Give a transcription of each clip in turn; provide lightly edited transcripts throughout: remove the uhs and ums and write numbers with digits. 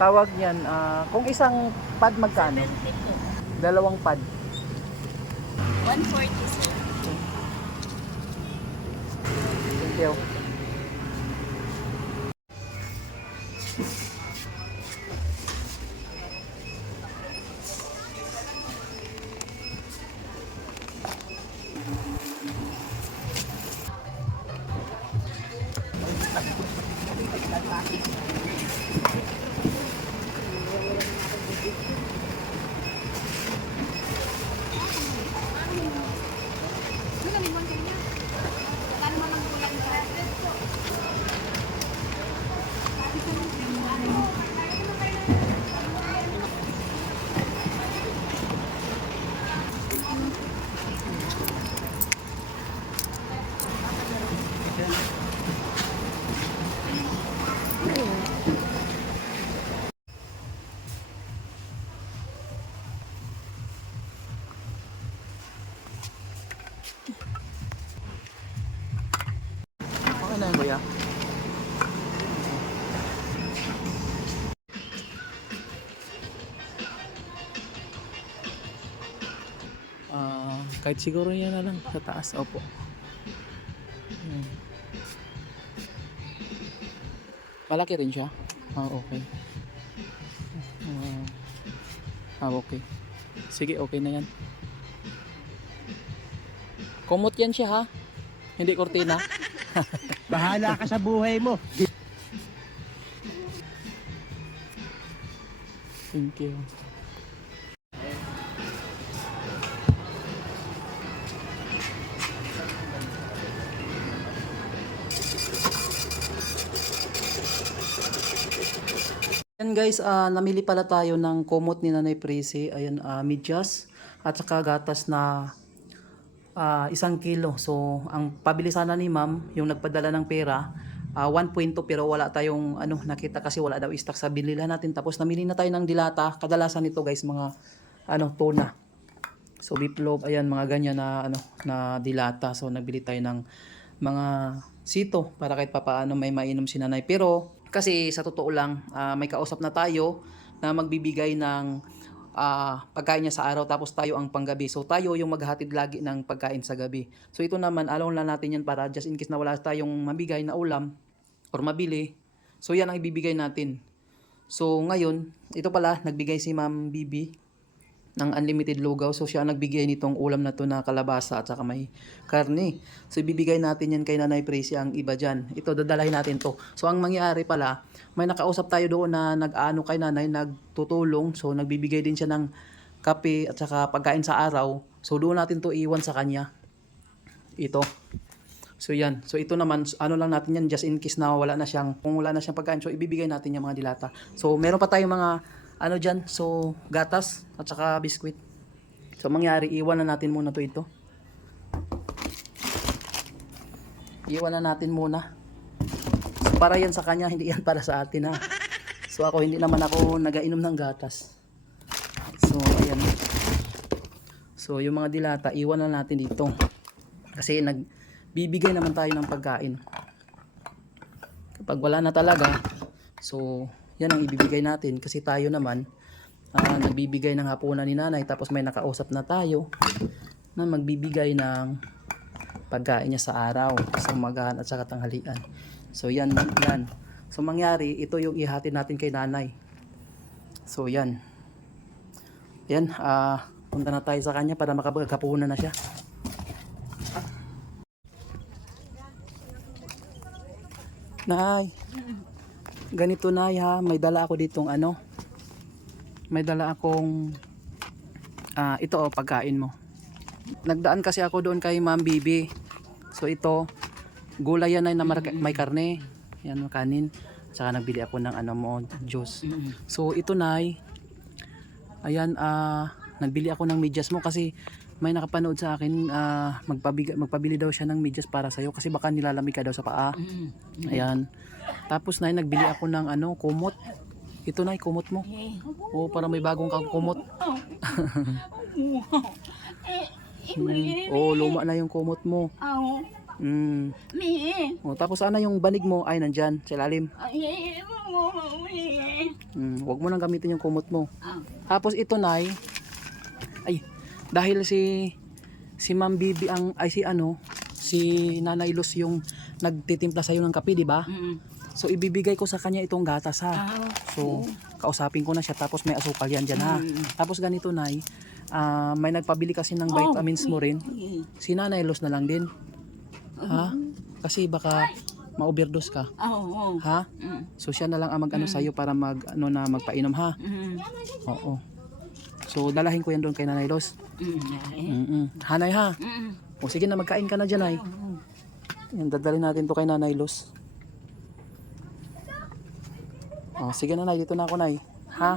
Tawag niyan, kung isang pad magkano? 70 po. Dalawang pad. 140 sir. Thank you. Okay na yun, kuya. Kahit siguro yan na lang sa taas. Opo. Yan. Malaki rin siya. Okay. Okay. Sige, okay na yan. Kumot yan siya, ha? Hindi kortina. Bahala ka sa buhay mo. Thank you. Ayan guys, namili pala tayo ng kumot ni Nanay Prissy. Ayan, medyas at saka gatas na 1 kilo. So, ang pabili sana ni ma'am, yung nagpadala ng pera, 1.2 pero wala tayong nakita kasi wala daw stock sa binila natin. Tapos namili na tayo ng dilata. Kadalasan nito guys, mga tuna. So, biplog, ayan, mga ganyan na dilata. So, nagbili tayo ng mga sito para kahit papaano may mainom si Nanay. Pero kasi sa totoo lang, may kausap na tayo na magbibigay ng pagkain niya sa araw tapos tayo ang panggabi. So tayo yung maghahatid lagi ng pagkain sa gabi. So ito naman, alon lang natin yan para just in case na wala tayong mabigay na ulam or mabili. So yan ang ibibigay natin. So ngayon, ito pala, nagbigay si Ma'am Bibi ng unlimited lugaw. So siya ang nagbigay nitong ulam na to na kalabasa at saka may karne. So ibibigay natin yan kay Nanay Prissy ang iba dyan. Ito, dadalahin natin to. So ang mangyayari pala, may nakausap tayo doon na nag-ano kay Nanay, nagtutulong. So nagbibigay din siya ng kape at saka pagkain sa araw. So doon natin to iwan sa kanya. Ito. So yan. So ito naman, lang natin yan just in case na kung wala na siyang pagkain. So ibibigay natin yung mga dilata. So meron pa tayong mga dyan, so gatas at saka biskwit. So mangyari, iwan na natin muna ito. Iwan na natin muna. So para yan sa kanya, hindi yan para sa atin, ha. So ako, hindi naman ako nagainom ng gatas. So ayan. So yung mga dilata, iwan na natin dito. Kasi nagbibigay naman tayo ng pagkain. Kapag wala na talaga, so yan ang ibibigay natin kasi tayo naman nagbibigay ng hapunan ni Nanay tapos may nakausap na tayo na magbibigay ng pagkain niya sa araw, sa umagahan at saka tanghalian. So yan. So mangyari, ito yung ihatid natin kay Nanay. So yan. Yan, punta na tayo sa kanya para makapaghapunan na siya. Nay, ganito na ha, may dala ako ditong may dala akong ito pagkain mo. Nagdaan kasi ako doon kay Ma'am Bibi. So ito, gulay yan na may karne, yan kanin. Saka nagbili ako ng juice. So ito Nay, ayan, nagbili ako ng medyas mo kasi may nakapanood sa akin, magpabili daw siya ng medyas para sa'yo kasi baka nilalamig ka daw sa paa. Ayan. Tapos Nay, nagbili ako ng kumot. Ito Nay, kumot mo. Oh, para may bagong kumot. Oh, luma na yung kumot mo. Oh, tapos yung banig mo ay nandyan sa ilalim. Huwag mo nang gamitin yung kumot mo. Ah. Tapos ito, Nay, ay, dahil si Ma'am Bibi si Nanay Luz yung nagtitimpla sa'yo ng kape, di ba? So ibibigay ko sa kanya itong gatas ha. So kausapin ko na siya, tapos may asukal yan dyan ha. Tapos ganito, Nay, may nagpabili kasi ng vitamins mo rin. Si Nanay Luz na lang din. Ha? Kasi baka ma-overdose ka. Oo. Ha? So siya na lang ang mag-ano sa'yo para magpainom ha. Oo. So dalahin ko yan doon kay Nanay Luz. Hanay ha. O sige na, magkain ka na dyan, Nay. Yan, dadalhin natin to kay Nanay Luz. O sige na, Nay, dito na ako, Nay. Ha?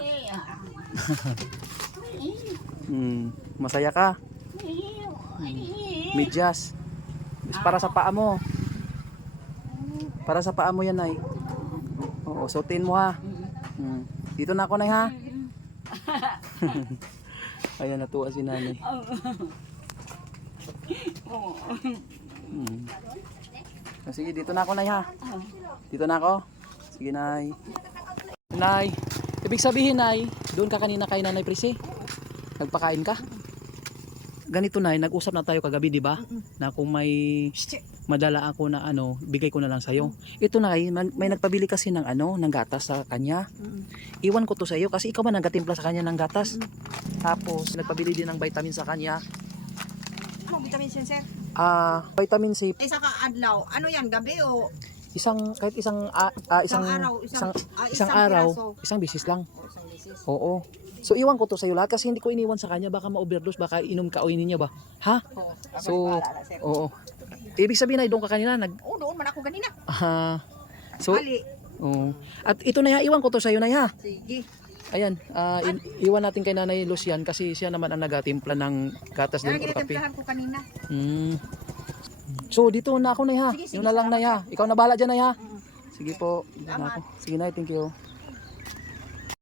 Masaya ka? Medyas. Para sa paa mo. Para sa paa mo yan, Nay. Oo, suotin mo ha. Dito na ako, Nay, ha? Ayan, natuwa si Nanay. Sige, dito na ako, Nay, ha? Dito na ako? Sige, Nay. Nay, ibig sabihin, Nay, doon ka kanina kay Nanay Prissy? Nagpakain ka? Ganito, Nay, nag-usap na tayo kagabi, di ba? Na kung may madala ako na bigay ko na lang sa'yo. Ito, Nay, may nagpabili kasi ng ng gatas sa kanya. Iwan ko to sa'yo kasi ikaw man nagatimpla sa kanya ng gatas. Tapos, nagpabili din ng vitamin sa kanya. Ano vitamin C, sir? Vitamin C, Isa ka adlaw. Ano yan, gabi o kahit isang araw, isang araw, piraso? isang bisis lang. O, isang beses. Oo. So iwan ko to sa iyo lahat kasi hindi ko iniwan sa kanya, baka ma-overdose, baka inom ka o inin niya ba? Ha? Oo. So, oo. Ibig sabihin na doon ka kanina Oo, doon man ako ganina. so, Ali. oo. At ito na iwan ko to sa iyo na ha. Sige. Ayan, iwan natin kay Nanay Lucian kasi siya naman ang nagatimpla ng gatas Kaya din o kape. ginatemplahan ko kanina. So dito na ako na ha. Sige, Yun na lang na ha. Ikaw na bahala dyan na ha. Sige po. Dito na Salamat. ako. Sige na, thank you.